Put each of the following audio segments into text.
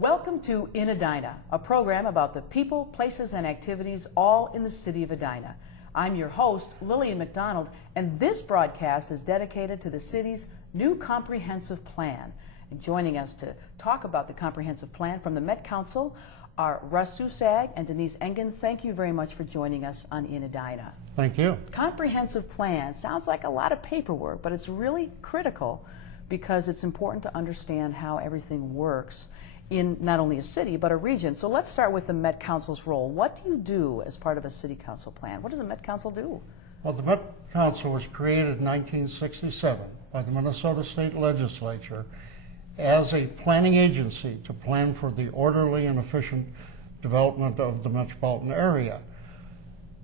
Welcome to In Edina, a program about the people, places, and activities all in the city of Edina. I'm your host, Lillian McDonald, and this broadcast is dedicated to the city's new comprehensive plan. And joining us to talk about the comprehensive plan from the Met Council are Russ Susag and Denise Engen. Thank you very much for joining us on In Edina. Thank you. Comprehensive plan sounds like a lot of paperwork, but it's really critical because it's important to understand how everything works in not only a city, but a region. So let's start with the Met Council's role. What do you do as part of a city council plan? What does the Met Council do? Well, the Met Council was created in 1967 by the Minnesota State Legislature as a planning agency to plan for the orderly and efficient development of the metropolitan area.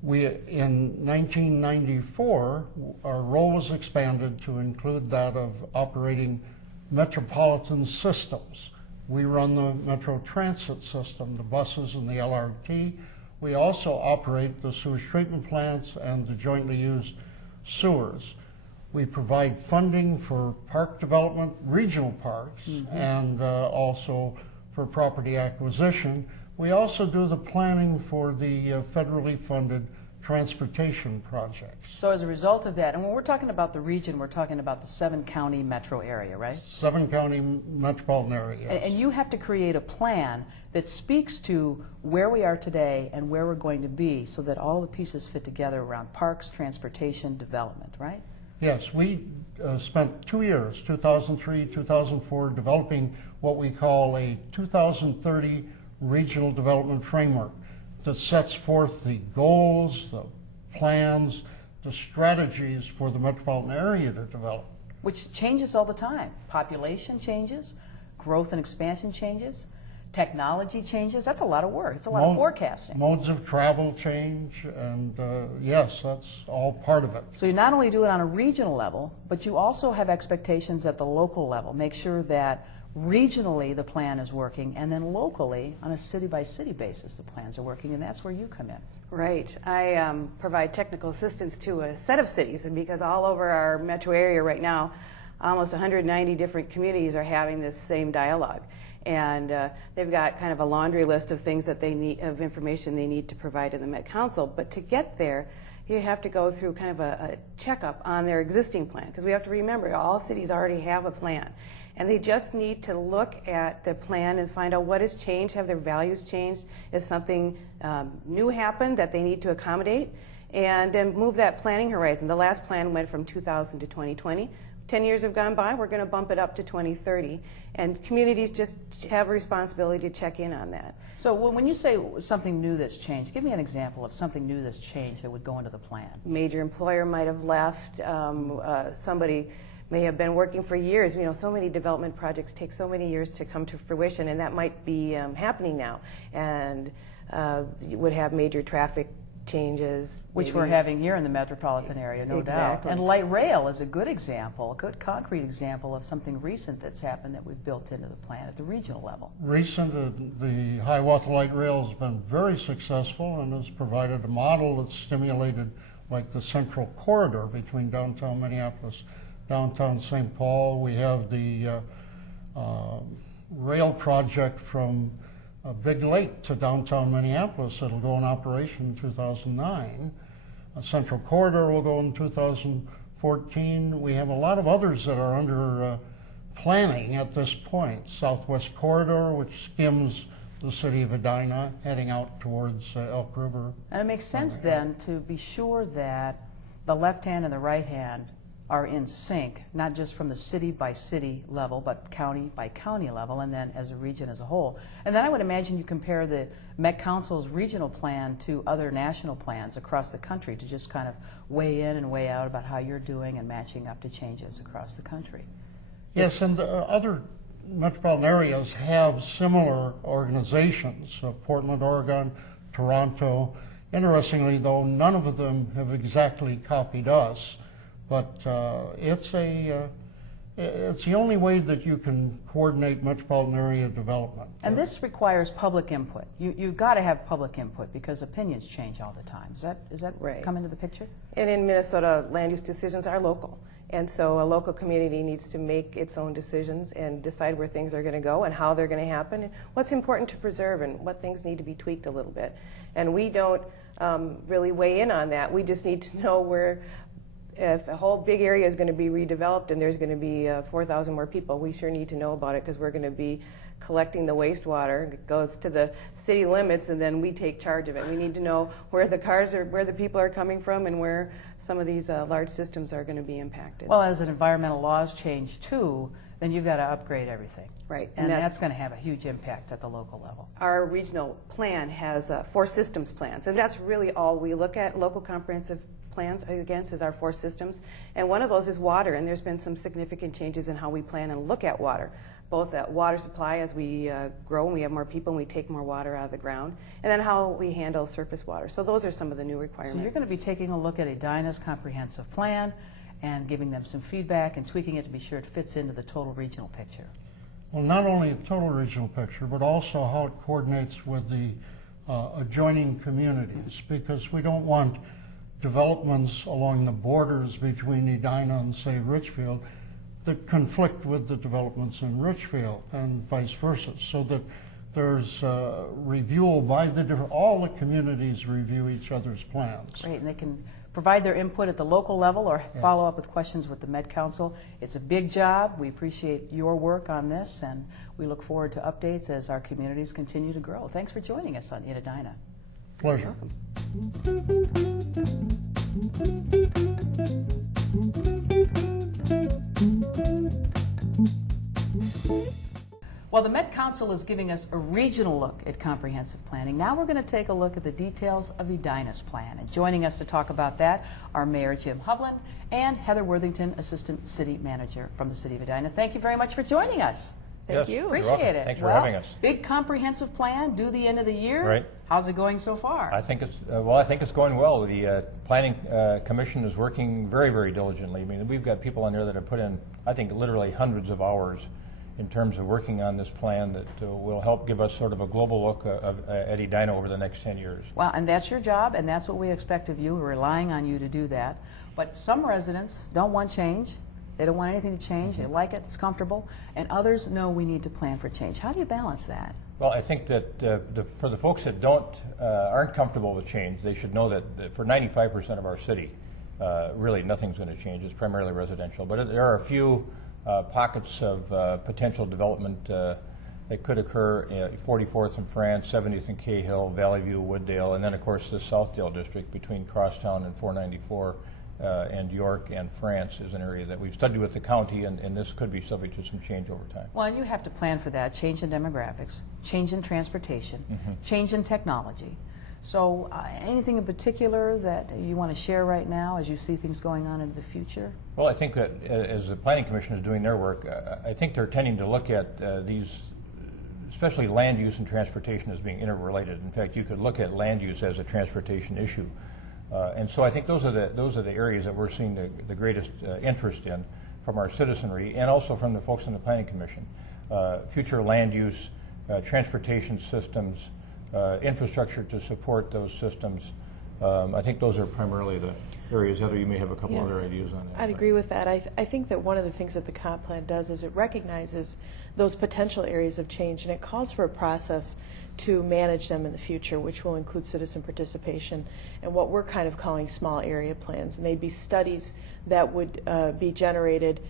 In 1994, our role was expanded to include that of operating metropolitan systems. We run the Metro Transit system, the buses and the LRT. We also operate the sewage treatment plants and the jointly used sewers. We provide funding for park development, regional parks, and also for property acquisition. We also do the planning for the federally funded transportation projects. So as a result of that, and when we're talking about the region, we're talking about the 7-county metro area, right? 7-county metropolitan area, yes. And you have to create a plan that speaks to where we are today and where we're going to be so that all the pieces fit together around parks, transportation, development, right? Yes, we spent 2 years, 2003, 2004, developing what we call a 2030 regional development framework that sets forth the goals, the plans, the strategies for the metropolitan area to develop. Which changes all the time. Population changes, growth and expansion changes, technology changes. That's a lot of work. It's a lot of forecasting. Modes of travel change, and yes, that's all part of it. So you not only do it on a regional level, but you also have expectations at the local level. Make sure that regionally the plan is working, and then locally on a city-by-city basis the plans are working, and that's where you come in. Right. I provide technical assistance to a set of cities, and because all over our metro area right now almost 190 different communities are having this same dialogue, and they've got kind of a laundry list of things that they need, of information they need to provide to the Met Council. But to get there, you have to go through kind of a checkup on their existing plan, because we have to remember all cities already have a plan. And they just need to look at the plan and find out what has changed. Have their values changed? Has something new happened that they need to accommodate? And then move that planning horizon. The last plan went from 2000 to 2020. 10 years have gone by. We're going to bump it up to 2030. And communities just have a responsibility to check in on that. So when you say something new that's changed, give me an example of something new that's changed that would go into the plan. Major employer might have left. Somebody may have been working for years. You know, so many development projects take so many years to come to fruition, and that might be happening now. And you would have major traffic changes. Which we're having here in the metropolitan area, no doubt. And light rail is a good example, a good concrete example of something recent that's happened that we've built into the plan at the regional level. The Hiawatha Light Rail has been very successful and has provided a model that's stimulated like the central corridor between downtown Minneapolis, downtown St. Paul. We have the rail project from Big Lake to downtown Minneapolis. It'll go in operation in 2009. A central corridor will go in 2014. We have a lot of others that are under planning at this point. Southwest Corridor, which skims the city of Edina, heading out towards Elk River. And it makes sense then to be sure that the left hand and the right hand are in sync, not just from the city by city level, but county by county level, and then as a region as a whole. And then I would imagine you compare the Met Council's regional plan to other national plans across the country to just kind of weigh in and weigh out about how you're doing and matching up to changes across the country. Yes, and other metropolitan areas have similar organizations, Portland, Oregon, Toronto. Interestingly, though, none of them have exactly copied us, but it's the only way that you can coordinate metropolitan area development. And this requires public input. You've got to have public input because opinions change all the time. Does that Right. come into the picture? And in Minnesota, land use decisions are local. And so a local community needs to make its own decisions and decide where things are going to go and how they're going to happen, and what's important to preserve and what things need to be tweaked a little bit. And we don't really weigh in on that. We just need to know where, if a whole big area is going to be redeveloped and there's going to be 4,000 more people, we sure need to know about it because we're going to be collecting the wastewater. It goes to the city limits and then we take charge of it. We need to know where the cars are, where the people are coming from, and where some of these large systems are going to be impacted. Well, as environmental laws change too, then you've got to upgrade everything. Right. And that's going to have a huge impact at the local level. Our regional plan has 4 systems plans, and that's really all we look at. Local comprehensive plans against is our 4 systems, and one of those is water, and there's been some significant changes in how we plan and look at water, both at water supply as we grow and we have more people and we take more water out of the ground, and then how we handle surface water. So those are some of the new requirements. So you're going to be taking a look at Edina's comprehensive plan and giving them some feedback and tweaking it to be sure it fits into the total regional picture. Well, not only the total regional picture, but also how it coordinates with the adjoining communities, because we don't want developments along the borders between Edina and, say, Richfield that conflict with the developments in Richfield and vice versa, so that there's review by all the communities review each other's plans. Great, and they can provide their input at the local level or follow up with questions with the Met Council. It's a big job. We appreciate your work on this, and we look forward to updates as our communities continue to grow. Thanks for joining us on In Edina. Pleasure. Well, the Met Council is giving us a regional look at comprehensive planning. Now we're going to take a look at the details of Edina's plan. And joining us to talk about that are Mayor Jim Hovland and Heather Worthington, Assistant City Manager from the City of Edina. Thank you very much for joining us. Yes, you. you're Appreciate welcome. it. Thanks for having us. Big comprehensive plan, due the end of the year. Right. How's it going so far? I think it's I think it's going well. The Planning Commission is working very, very diligently. I mean, we've got people on there that have put in, I think, literally hundreds of hours in terms of working on this plan that will help give us sort of a global look at Edina over the next 10 years. Well, and that's your job, and that's what we expect of you. We're relying on you to do that. But some residents don't want change. They don't want anything to change. They like it. It's comfortable. And others know we need to plan for change. How do you balance that? Well, I think that for the folks that aren't comfortable with change, they should know that for 95% of our city, really nothing's going to change. It's primarily residential. But there are a few pockets of potential development that could occur, 44th and France, 70th and Cahill, Valley View, Wooddale, and then of course the Southdale district between Crosstown and 494 and York and France is an area that we've studied with the county, and this could be subject to some change over time. Well, and you have to plan for that. Change in demographics, change in transportation, change in technology. So anything in particular that you want to share right now as you see things going on into the future? Well, I think that as the Planning Commission is doing their work, I think they're tending to look at these, especially land use and transportation, as being interrelated. In fact, you could look at land use as a transportation issue. And so I think those are the areas that we're seeing the greatest interest in from our citizenry and also from the folks in the Planning Commission. Future land use, transportation systems, infrastructure to support those systems. I think those are primarily the areas. Heather, you may have a couple other ideas on that. I'd agree with that. I think that one of the things that the comp plan does is it recognizes those potential areas of change, and it calls for a process to manage them in the future, which will include citizen participation and what we're kind of calling small area plans. And they'd be studies that would be generated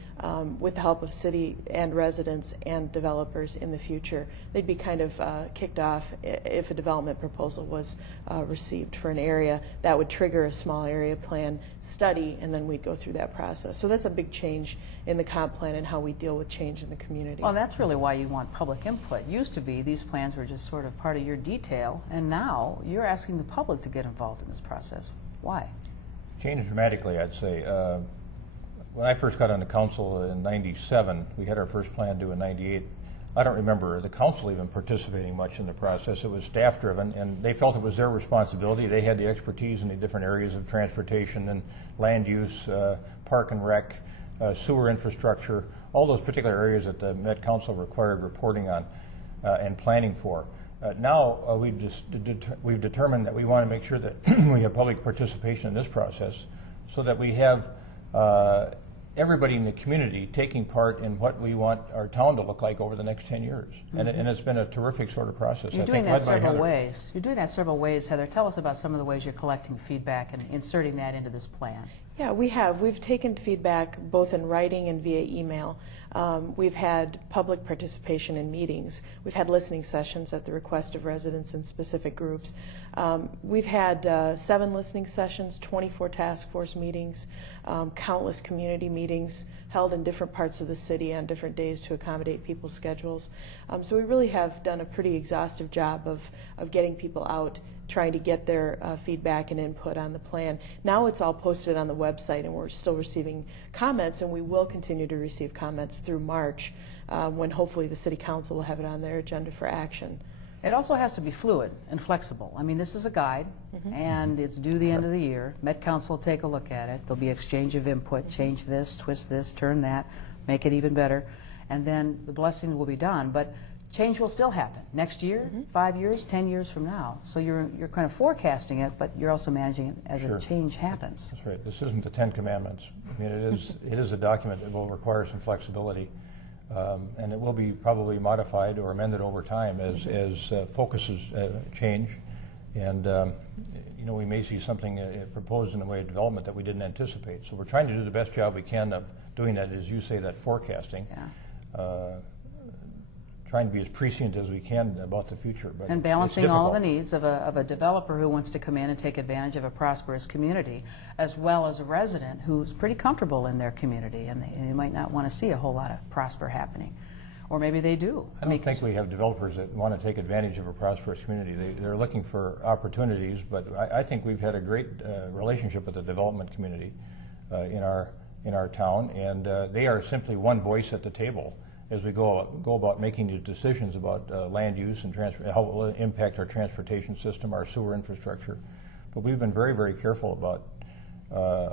with the help of city and residents and developers in the future. They'd be kind of kicked off if a development proposal was received for an area. That would trigger a small area plan study, and then we'd go through that process. So that's a big change in the comp plan and how we deal with change in the community. Well, that's really why you want public input. Used to be these plans were just sort of part of your detail, and now you're asking the public to get involved in this process. Why? Changed dramatically, I'd say. When I first got on the council in '97, we had our first plan due in '98. I don't remember the council even participating much in the process. It was staff-driven, and they felt it was their responsibility. They had the expertise in the different areas of transportation and land use, park and rec, sewer infrastructure, all those particular areas that the Met Council required reporting on and planning for. Now we've determined that we want to make sure that we have public participation in this process so that we have everybody in the community taking part in what we want our town to look like over the next 10 years. And it's been a terrific sort of process. You're doing that several ways. You're doing that several ways, Heather. Tell us about some of the ways you're collecting feedback and inserting that into this plan. Yeah, we have. We've taken feedback both in writing and via email. We've had public participation in meetings. We've had listening sessions at the request of residents and specific groups. We've had 7 listening sessions, 24 task force meetings, countless community meetings held in different parts of the city on different days to accommodate people's schedules. So we really have done a pretty exhaustive job of getting people out, trying to get their feedback and input on the plan. Now it's all posted on the website, and we're still receiving comments, and we will continue to receive comments through March when hopefully the City Council will have it on their agenda for action. It also has to be fluid and flexible. I mean, this is a guide, and it's due the end of the year. Met Council will take a look at it. There'll be exchange of input, change this, twist this, turn that, make it even better, and then the blessing will be done. But change will still happen next year, 5 years, 10 years from now. So you're kind of forecasting it, but you're also managing it as a change happens. That's right. This isn't the 10 Commandments. I mean, it is a document that will require some flexibility, and it will be probably modified or amended over time as focuses change. And you know, we may see something proposed in the way of development that we didn't anticipate. So we're trying to do the best job we can of doing that, as you say, that forecasting. Yeah. Trying to be as prescient as we can about the future. But and balancing all the needs of a developer who wants to come in and take advantage of a prosperous community, as well as a resident who's pretty comfortable in their community, and they might not want to see a whole lot of prosper happening. Or maybe they do. I don't think we have developers that want to take advantage of a prosperous community. They're looking for opportunities, but I think we've had a great relationship with the development community in our town, and they are simply one voice at the table as we go about making these decisions about land use and how it will impact our transportation system, our sewer infrastructure. But we've been very, very careful about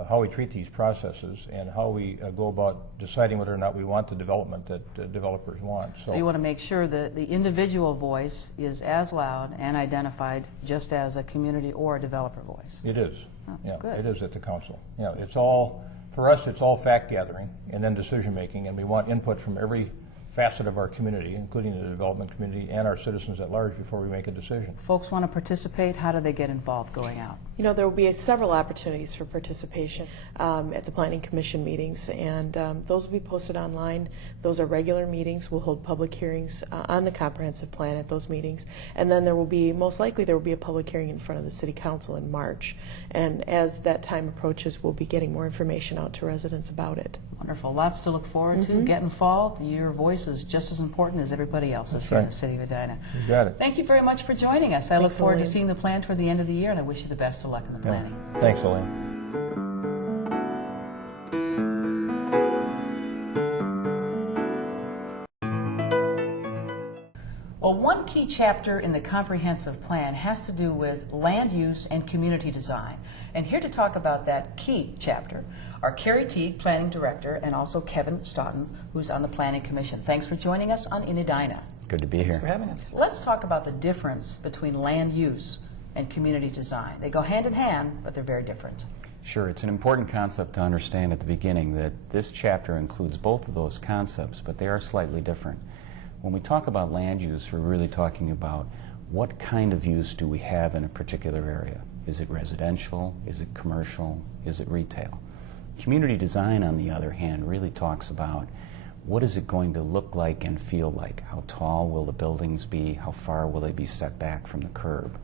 how we treat these processes and how we go about deciding whether or not we want the development that developers want. So you want to make sure that the individual voice is as loud and identified just as a community or a developer voice. It is. Oh, yeah, good. It is at the council. Yeah, it's all, for us, it's all fact gathering and then decision making, and we want input from every facet of our community, including the development community and our citizens at large, before we make a decision. Folks want to participate. How do they get involved going out? You know, there will be several opportunities for participation at the Planning Commission meetings, and those will be posted online. Those are regular meetings. We'll hold public hearings on the comprehensive plan at those meetings, and then there will be, most likely, there will be a public hearing in front of the City Council in March. And as that time approaches, we'll be getting more information out to residents about it. Wonderful. Lots to look forward to. Get involved. Your voice is just as important as everybody else's here in the city of Edina. You got it. Thank you very much for joining us. I look forward to seeing the plan toward the end of the year, and I wish you the best of luck in the planning. Thanks, Elaine. Well, one key chapter in the comprehensive plan has to do with land use and community design. And here to talk about that key chapter are Carrie Teague, Planning Director, and also Kevin Stoughton, who's on the Planning Commission. Thanks for joining us on In Edina. Good to be here. Thanks for having us. Let's talk about the difference between land use and community design. They go hand in hand, but they're very different. Sure, it's an important concept to understand at the beginning that this chapter includes both of those concepts, but they are slightly different. When we talk about land use, we're really talking about what kind of use do we have in a particular area. Is it residential? Is it commercial? Is it retail? Community design, on the other hand, really talks about what is it going to look like and feel like? How tall will the buildings be? How far will they be set back from the curb?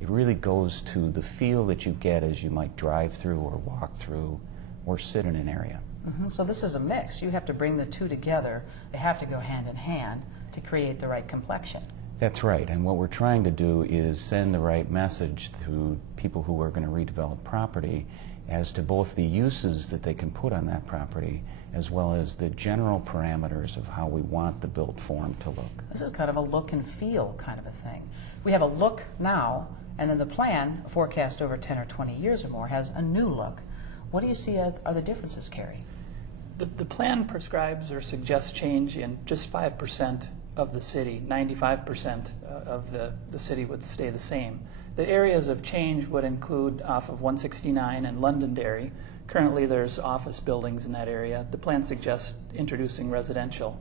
It really goes to the feel that you get as you might drive through or walk through or sit in an area. So this is a mix. You have to bring the two together. They have to go hand in hand to create the right complexion. That's right, and what we're trying to do is send the right message to people who are going to redevelop property as to both the uses that they can put on that property as well as the general parameters of how we want the built form to look. This is kind of a look and feel kind of a thing. We have a look now, and then the plan, forecast over 10 or 20 years or more, has a new look. What do you see are the differences, Carrie? The plan prescribes or suggests change in just 5% of the city. 95% of the city would stay the same. The areas of change would include off of 169 and Londonderry. Currently there's office buildings in that area. The plan suggests introducing residential.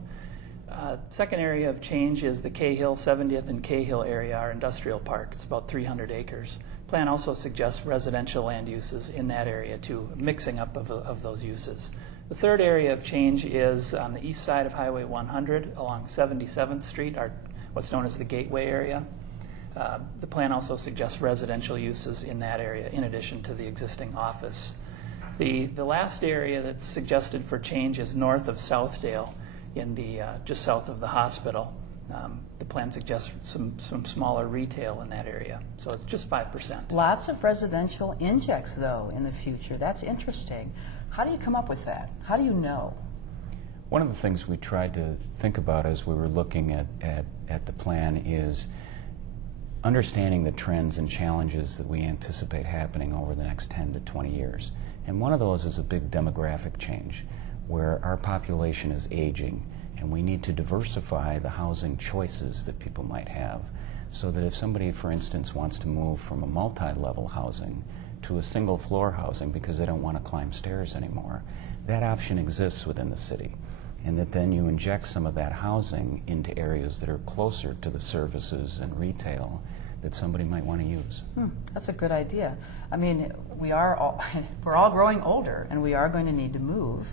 Second area of change is the Cahill, 70th and Cahill area, our industrial park. It's about 300 acres. Plan also suggests residential land uses in that area too, mixing up of those uses. The third area of change is on the east side of Highway 100 along 77th Street, what's known as the Gateway area. The plan also suggests residential uses in that area in addition to the existing office. The last area that's suggested for change is north of Southdale, in the just south of the hospital. The plan suggests some smaller retail in that area, so it's just 5%. Lots of residential injects, though, in the future. That's interesting. How do you come up with that? How do you know? One of the things we tried to think about as we were looking at the plan is understanding the trends and challenges that we anticipate happening over the next 10 to 20 years. And one of those is a big demographic change, where our population is aging, and we need to diversify the housing choices that people might have, so that if somebody, for instance, wants to move from a multi-level housing to a single-floor housing because they don't want to climb stairs anymore, that option exists within the city, and that then you inject some of that housing into areas that are closer to the services and retail that somebody might want to use. That's a good idea. I mean, we're all growing older, and we are going to need to move.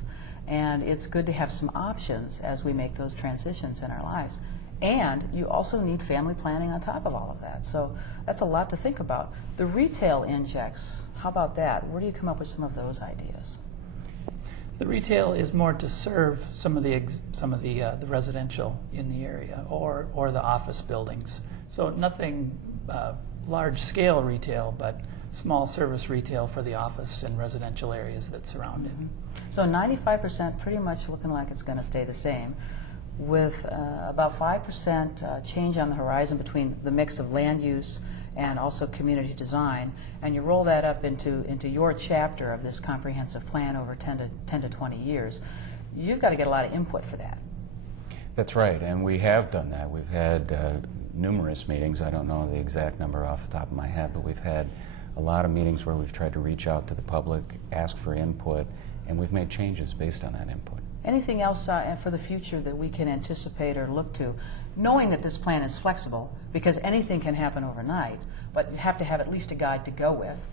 And it's good to have some options as we make those transitions in our lives. And you also need family planning on top of all of that. So that's a lot to think about. The retail injects, how about that? Where do you come up with some of those ideas? The retail is more to serve some of the residential in the area or the office buildings. So nothing large-scale retail, but small service retail for the office and residential areas that surround it. So 95% pretty much looking like it's going to stay the same, with about 5% change on the horizon between the mix of land use and also community design. And you roll that up into your chapter of this comprehensive plan over 10 to 20 years. You've got to get a lot of input for that. That's right, and we have done that. We've had numerous meetings. I don't know the exact number off the top of my head, but we've had a lot of meetings where we've tried to reach out to the public, ask for input, and we've made changes based on that input. Anything else for the future that we can anticipate or look to, knowing that this plan is flexible, because anything can happen overnight, but you have to have at least a guide to go with.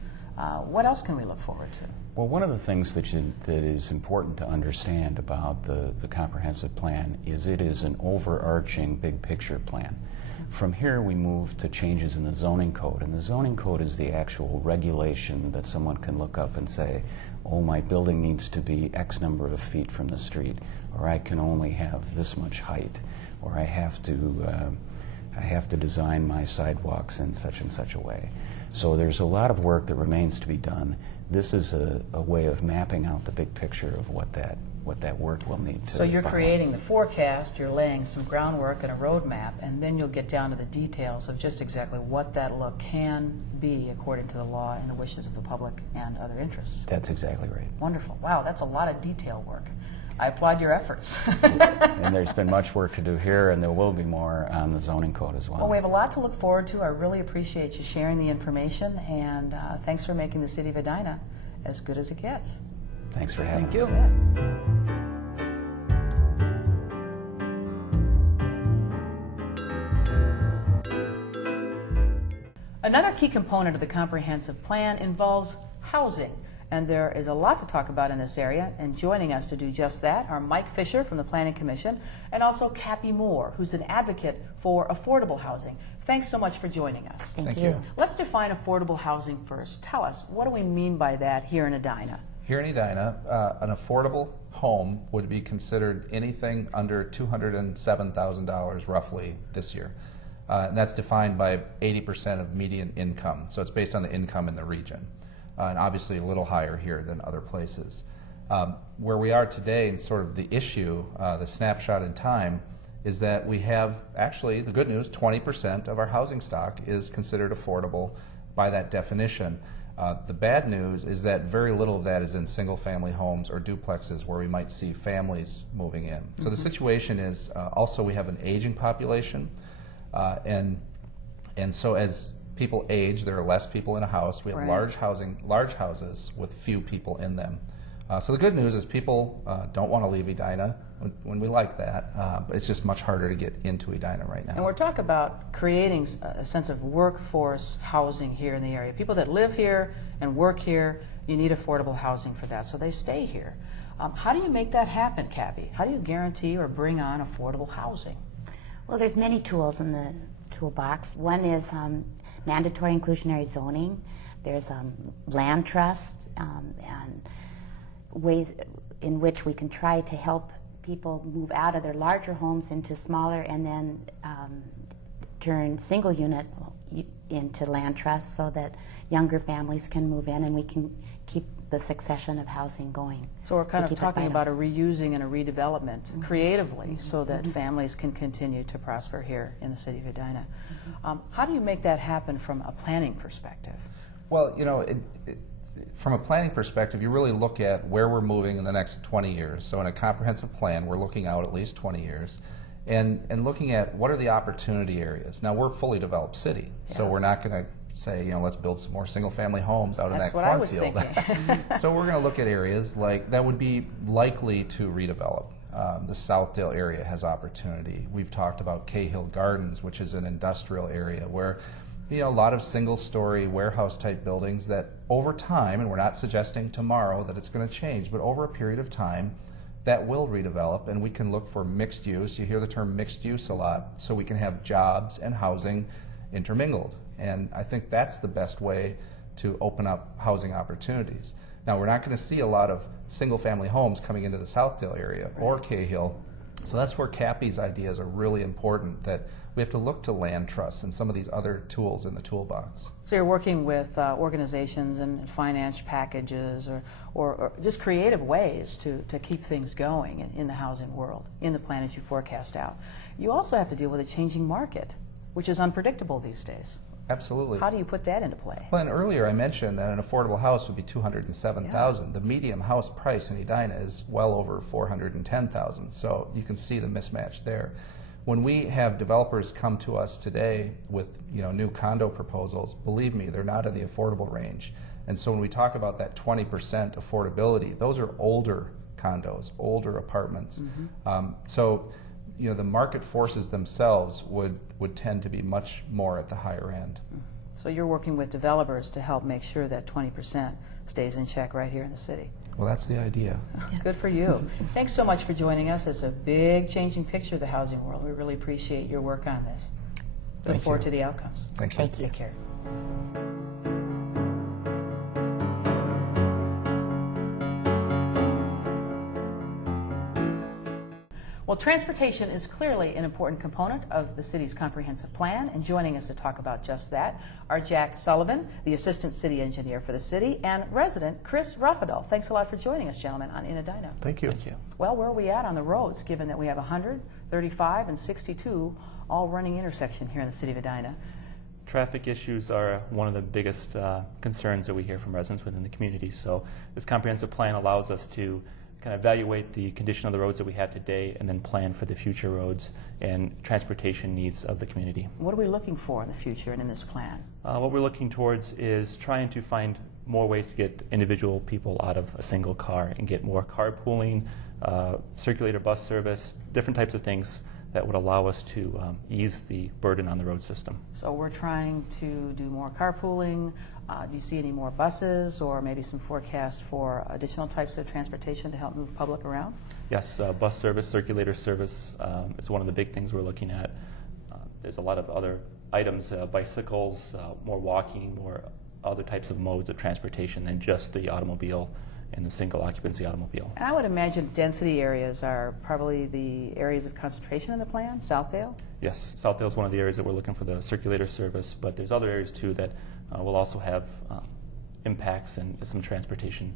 What else can we look forward to? Well, one of the things that is important to understand about the comprehensive plan is it is an overarching big picture plan. From here we move to changes in the zoning code, and the zoning code is the actual regulation that someone can look up and say, oh, my building needs to be X number of feet from the street, or I can only have this much height, or I have to design my sidewalks in such and such a way. So there's a lot of work that remains to be done. This is a way of mapping out the big picture of what that work will need to So you're follow. creating the forecast, you're laying some groundwork and a roadmap, and then you'll get down to the details of just exactly what that look can be according to the law and the wishes of the public and other interests. That's exactly right. Wonderful. Wow, that's a lot of detail work. I applaud your efforts. And there's been much work to do here, and there will be more on the zoning code as well. Well, we have a lot to look forward to. I really appreciate you sharing the information, and thanks for making the city of Edina as good as it gets. Thanks for having us. Thank you. Another key component of the comprehensive plan involves housing, and there is a lot to talk about in this area, and joining us to do just that are Mike Fisher from the Planning Commission and also Cappy Moore, who's an advocate for affordable housing. Thanks so much for joining us. Thank you. Let's define affordable housing first. Tell us, what do we mean by that here in Edina? Here in Edina, an affordable home would be considered anything under $207,000 roughly this year. And that's defined by 80% of median income. So it's based on the income in the region. And obviously a little higher here than other places. Where we are today, and sort of the issue, the snapshot in time, is that we have actually, the good news, 20% of our housing stock is considered affordable by that definition. The bad news is that very little of that is in single-family homes or duplexes where we might see families moving in. So the situation is also we have an aging population, and so as people age, there are less people in a house. We have large houses with few people in them. So the good news is people don't want to leave Edina when we like that, but it's just much harder to get into Edina right now. And we're talking about creating a sense of workforce housing here in the area. People that live here and work here, you need affordable housing for that, so they stay here. How do you make that happen, Cappy? How do you guarantee or bring on affordable housing? Well, there's many tools in the toolbox. One is mandatory inclusionary zoning. There's land trust and ways in which we can try to help people move out of their larger homes into smaller and then turn single unit into land trusts so that younger families can move in and we can keep the succession of housing going. So we're kind of talking about a reusing and a redevelopment creatively so that families can continue to prosper here in the city of Edina. How do you make that happen from a planning perspective? Well, you know, from a planning perspective, you really look at where we're moving in the next 20 years. So in a comprehensive plan, we're looking out at least 20 years and looking at what are the opportunity areas. Now, we're a fully developed city, so we're not going to say, you know, let's build some more single-family homes out in that cornfield. That's what I was thinking. So we're going to look at areas like that would be likely to redevelop. The Southdale area has opportunity. We've talked about Cahill Gardens, which is an industrial area where, you know, a lot of single-story warehouse-type buildings that over time, and we're not suggesting tomorrow that it's going to change, but over a period of time, that will redevelop, and we can look for mixed use. You hear the term mixed use a lot, so we can have jobs and housing intermingled. And I think that's the best way to open up housing opportunities. Now, we're not going to see a lot of single-family homes coming into the Southdale area or Cahill, so that's where Cappy's ideas are really important, that we have to look to land trusts and some of these other tools in the toolbox. So you're working with organizations and finance packages or just creative ways to keep things going in the housing world, in the plan as you forecast out. You also have to deal with a changing market, which is unpredictable these days. Absolutely. How do you put that into play? Well, and earlier I mentioned that an affordable house would be $207,000. Yeah. The median house price in Edina is well over $410,000. So you can see the mismatch there. When we have developers come to us today with, you know, new condo proposals, believe me, they're not in the affordable range. And so when we talk about that 20% affordability, those are older condos, older apartments. So, you know, the market forces themselves would tend to be much more at the higher end. So you're working with developers to help make sure that 20% stays in check right here in the city. Well, that's the idea. Good for you. Thanks so much for joining us. It's a big changing picture of the housing world. We really appreciate your work on this. Look forward to the outcomes. Thank you. Thank you. Take care. Well, transportation is clearly an important component of the city's comprehensive plan, and joining us to talk about just that are Jack Sullivan, the Assistant City Engineer for the city, and resident Chris Ruffadell. Thanks a lot for joining us, gentlemen, on In Edina. Thank you. Thank you. Well, where are we at on the roads, given that we have 100, 35, and 62 all running intersection here in the city of Edina? Traffic issues are one of the biggest concerns that we hear from residents within the community. So this comprehensive plan allows us to kind of evaluate the condition of the roads that we have today and then plan for the future roads and transportation needs of the community. What are we looking for in the future and in this plan? What we're looking towards is trying to find more ways to get individual people out of a single car and get more carpooling, circulator bus service, different types of things that would allow us to ease the burden on the road system. So we're trying to do more carpooling. Do you see any more buses or maybe some forecast for additional types of transportation to help move public around? Yes, bus service, circulator service is one of the big things we're looking at. There's a lot of other items, bicycles, more walking, more other types of modes of transportation than just the automobile and the single occupancy automobile. And I would imagine density areas are probably the areas of concentration in the plan, Southdale? Yes, Southdale is one of the areas that we're looking for the circulator service, but there's other areas too that will also have impacts and some transportation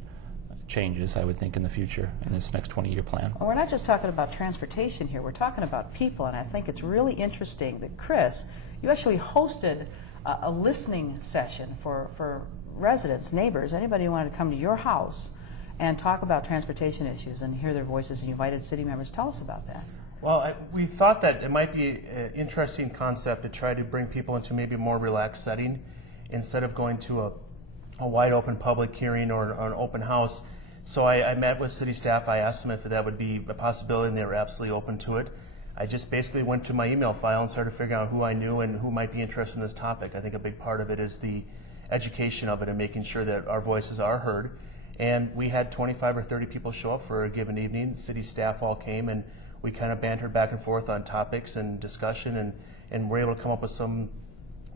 changes, I would think, in the future in this next 20-year plan. Well, we're not just talking about transportation here, we're talking about people, and I think it's really interesting that, Chris, you actually hosted a listening session for residents, neighbors, anybody who wanted to come to your house and talk about transportation issues and hear their voices, and you invited city members. Tell us about that. Well, we thought that it might be an interesting concept to try to bring people into maybe a more relaxed setting instead of going to a wide open public hearing or an open house. So I met with city staff. I asked them if that would be a possibility, and they were absolutely open to it. I just basically went to my email file and started figuring out who I knew and who might be interested in this topic. I think a big part of it is the education of it and making sure that our voices are heard. And we had 25 or 30 people show up for a given evening. The city staff all came, and we kind of bantered back and forth on topics and discussion, and were able to come up with some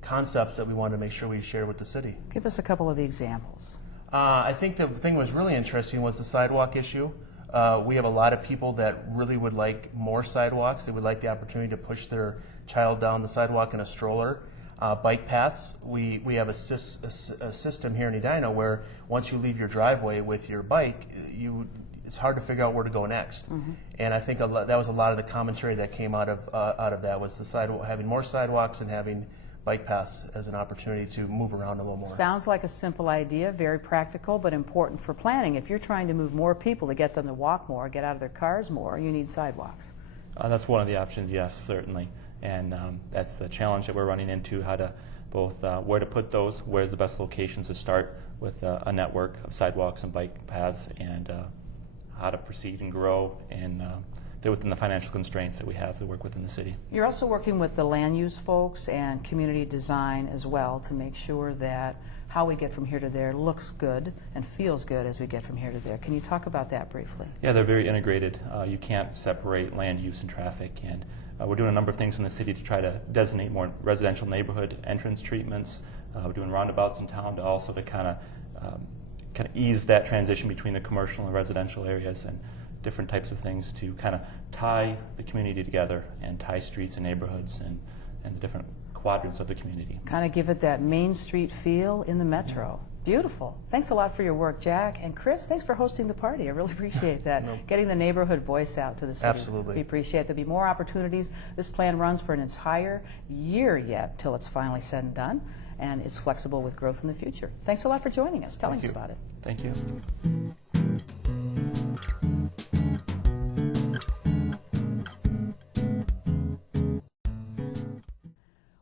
concepts that we wanted to make sure we shared with the city. Give us a couple of the examples. I think the thing that was really interesting was the sidewalk issue. We have a lot of people that really would like more sidewalks. They would like the opportunity to push their child down the sidewalk in a stroller. Bike paths, we have a system here in Edina where once you leave your driveway with your bike, it's hard to figure out where to go next. And I think that was a lot of the commentary that came out of that was the having more sidewalks and having bike paths as an opportunity to move around a little more. Sounds like a simple idea, very practical, but important for planning. If you're trying to move more people to get them to walk more, get out of their cars more, you need sidewalks. That's one of the options, yes, certainly. And that's a challenge that we're running into, how to both where to put those, where's the best locations to start with a network of sidewalks and bike paths, and how to proceed and grow and fit within the financial constraints that we have to work within the city. You're also working with the land use folks and community design as well to make sure that how we get from here to there looks good and feels good as we get from here to there. Can you talk about that briefly? Yeah, they're very integrated. You can't separate land use and traffic, and we're doing a number of things in the city to try to designate more residential neighborhood entrance treatments. We're doing roundabouts in town to also to kind of ease that transition between the commercial and residential areas, and different types of things to kind of tie the community together and tie streets and neighborhoods and the different quadrants of the community. Kind of give it that Main Street feel in the metro. Beautiful. Thanks a lot for your work, Jack. And Chris, thanks for hosting the party. I really appreciate that. Getting the neighborhood voice out to the city. Absolutely. We appreciate it. There'll be more opportunities. This plan runs for an entire year yet till it's finally said and done, and it's flexible with growth in the future. Thanks a lot for joining us, telling us about it. Thank you.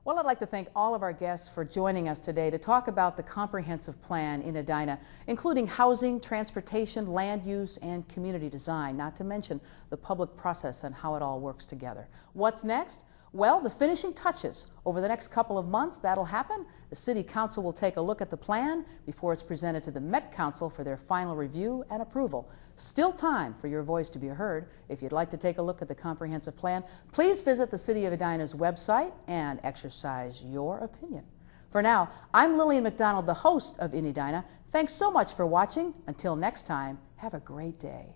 Well, I'd like to thank all of our guests for joining us today to talk about the comprehensive plan in Edina, including housing, transportation, land use, and community design, not to mention the public process and how it all works together. What's next? Well, the finishing touches. Over the next couple of months, that'll happen. The City Council will take a look at the plan before it's presented to the Met Council for their final review and approval. Still time for your voice to be heard. If you'd like to take a look at the comprehensive plan, please visit the City of Edina's website and exercise your opinion. For now, I'm Lillian McDonald, the host of In Edina. Thanks so much for watching. Until next time, have a great day.